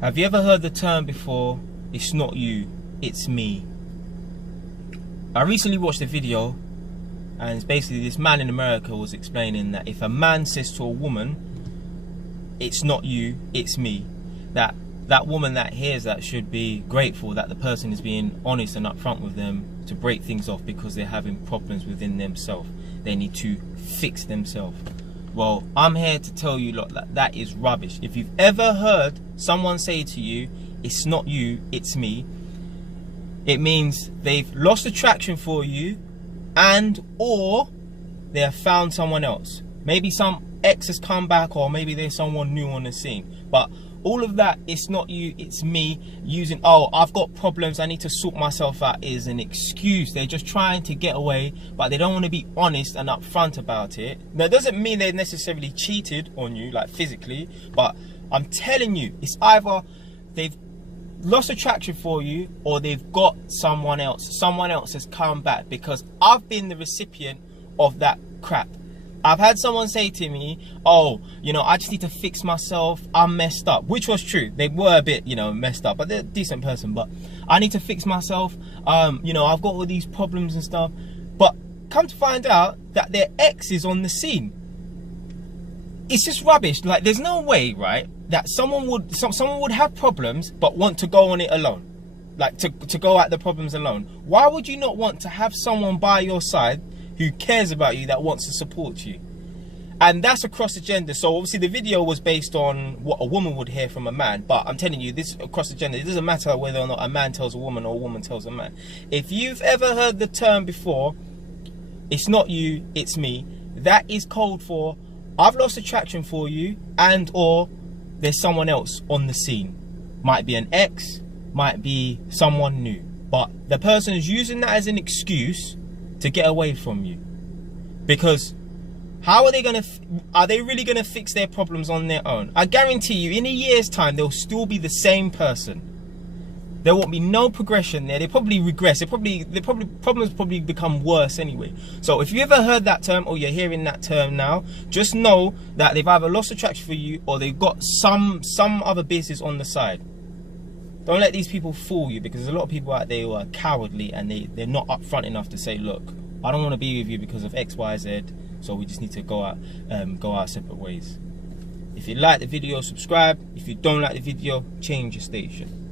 Have you ever heard the term before, it's not you, it's me? I recently watched a video, and it's basically this man in America was explaining that if a man says to a woman, it's not you, it's me, that woman that hears that should be grateful that the person is being honest and upfront with them to break things off because they're having problems within themselves. They need to fix themselves. Well, I'm here to tell you, lot, that is rubbish. If you've ever heard someone say to you, it's not you, it's me, it means they've lost attraction for you, and or they have found someone else. Maybe some ex has come back, or maybe there's someone new on the scene. But all of that, it's not you, it's me, using, oh, I've got problems, I need to sort myself out, is an excuse. They're just trying to get away, but they don't want to be honest and upfront about it. Now, it doesn't mean they necessarily cheated on you, like physically, but I'm telling you, it's either they've lost attraction for you, or they've got someone else. Someone else has come back, because I've been the recipient of that crap. I've had someone say to me, oh, you know, I just need to fix myself, I'm messed up, which was true. They were a bit, you know, messed up, but they're a decent person. But I need to fix myself, you know, I've got all these problems and stuff. But come to find out that their ex is on the scene. It's just rubbish. Like, there's no way, right, that someone would have problems but want to go on it alone, like to go at the problems alone. Why would you not want to have someone by your side who cares about you, that wants to support you? And that's across the gender. So obviously the video was based on what a woman would hear from a man, but I'm telling you, this across the gender, it doesn't matter whether or not a man tells a woman or a woman tells a man. If you've ever heard the term before, it's not you, it's me, that is code for, I've lost attraction for you, and or there's someone else on the scene. Might be an ex, might be someone new, but the person is using that as an excuse to get away from you. Because how are they really gonna fix their problems on their own? I guarantee you, in a year's time, they'll still be the same person. There won't be no progression there. They probably regress. Problems probably become worse anyway. So if you ever heard that term, or you're hearing that term now, just know that they've either lost attraction for you, or they've got some other business on the side. Don't let these people fool you, because there's a lot of people out there who are cowardly, and they're not upfront enough to say, look, I don't want to be with you because of X, Y, Z, so we just need to go out separate ways. If you like the video, subscribe. If you don't like the video, change your station.